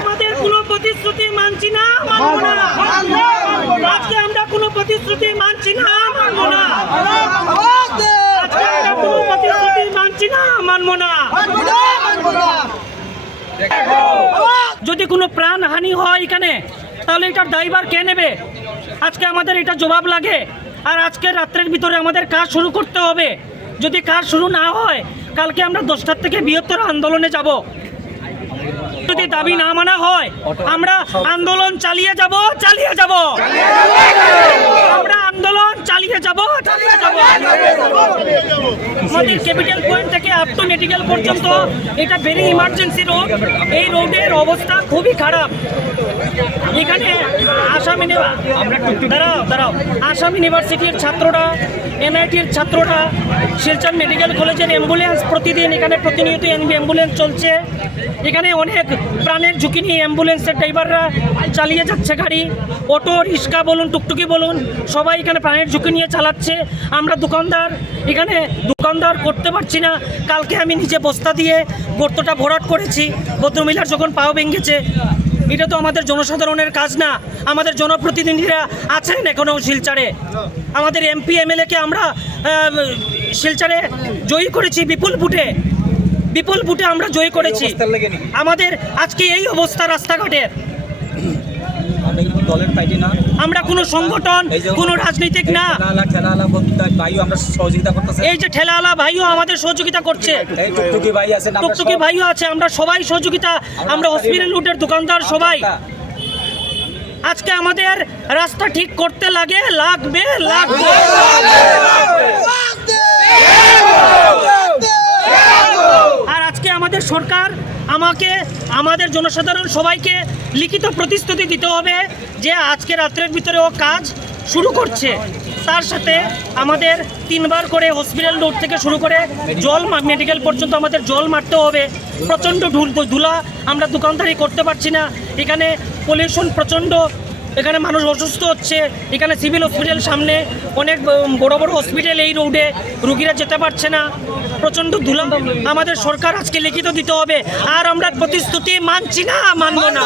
আমাদের কোনো প্রতিশ্রুতি মানছি না, মানব না। আজকে আমরা কোনো প্রতিশ্রুতি মানছি না, মানব না। আজকে আমরা কোনো প্রতিশ্রুতি মানছি না, মানব না। যদি কোনো প্রাণহানি হয় এখানে তাহলে এটার দায়ভার কে নেবে? আজকে আমাদের এটা জবাব লাগে। আর আজকে রাত্রের ভিতরে আমাদের কাজ শুরু করতে হবে। যদি কাজ শুরু না হয়, কালকে আমরা দশটার থেকে বৃহত্তর আন্দোলনে যাব। যদি দাবি না মানা হয়, আমরা আন্দোলন চালিয়ে যাব চালিয়ে যাব। আমরা আন্দোলন চালিয়ে যাব চালিয়ে যাব। আমাদের ক্যাপিটাল পয়েন্ট থেকে আপ টু মেডিকেল পর্যন্ত এটা ভেরি ইমার্জেন্সি রোড এই রোডের অবস্থা খুবই খারাপ। এখানে আসাম দাঁড়াও দাঁড়াও। আসাম ইউনিভার্সিটির ছাত্ররা এনআইটির ছাত্ররা, শিলচর মেডিকেল কলেজের অ্যাম্বুলেন্স প্রতিদিন এখানে প্রতিনিয়ত অ্যাম্বুলেন্স চলছে। এখানে অনেক প্রাণের ঝুঁকি নিয়ে অ্যাম্বুলেন্সের ড্রাইভাররা চালিয়ে যাচ্ছে গাড়ি। অটো, রিক্সা বলুন, টুকটুকি বলুন, সবাই এখানে প্রাণের ঝুঁকি নিয়ে চালাচ্ছে। আমরা দোকানদার, এখানে দোকানদার করতে পারছি না। কালকে আমি নিজে বস্তা দিয়ে গর্তটা ভরাট করেছি। ভদ্রমহিলার যখন পাও ভেঙেছে এটা তো আমাদের জনসাধারণের কাজ না। আমাদের জনপ্রতিনিধিরা আছেন এখনও শিলচারে। আমাদের এমপি এমএলএকে আমরা শিলচারে জয়ী করেছি বিপুল ভোটে। বিপুল ভোটে আমরা জয়ী করেছি। আমাদের আজকে এই অবস্থা রাস্তাঘাটের। আমরা কিন্তু দলের পাইটি না। আমরা কোনো সংগঠন কোনো রাজনৈতিক না। ভাইও আমরা সহযোগিতা করতেছে। এই যে ঠেলাওয়ালা ভাইও আমাদের সহযোগিতা করছে। এই টুকটুকি ভাই আছেন টুকটুকি ভাইও আছে আমরা সবাই সহযোগিতা আমরা হসপিটাল রুটের দোকানদার সবাই। আজকে আমাদের রাস্তা ঠিক করতে লাগে লাগবে লাগবে আর আজকে আমাদের সরকার আমাকে, আমাদের জনসাধারণ সবাইকে লিখিত প্রতিশ্রুতি দিতে হবে যে আজকে রাত্রের ভিতরে ও কাজ শুরু করছে। তার সাথে আমাদের তিনবার করে হসপিটাল রোড থেকে শুরু করে জল মেডিকেল পর্যন্ত আমাদের জল মারতে হবে। প্রচণ্ড ধুল- ধুলা আমরা দোকানদারি করতে পারছি না। এখানে পলিউশন প্রচণ্ড। এখানে মানুষ অসুস্থ হচ্ছে। এখানে সিভিল হসপিটাল সামনে অনেক বড় বড় হসপিটাল এই রোডে রুগীরা যেতে পারছে না। প্রচণ্ড ধুলাম আমাদের সরকার আজকে লিখিত দিতে হবে। আর আমরা প্রতিশ্রুতি মানছি না, মানব না।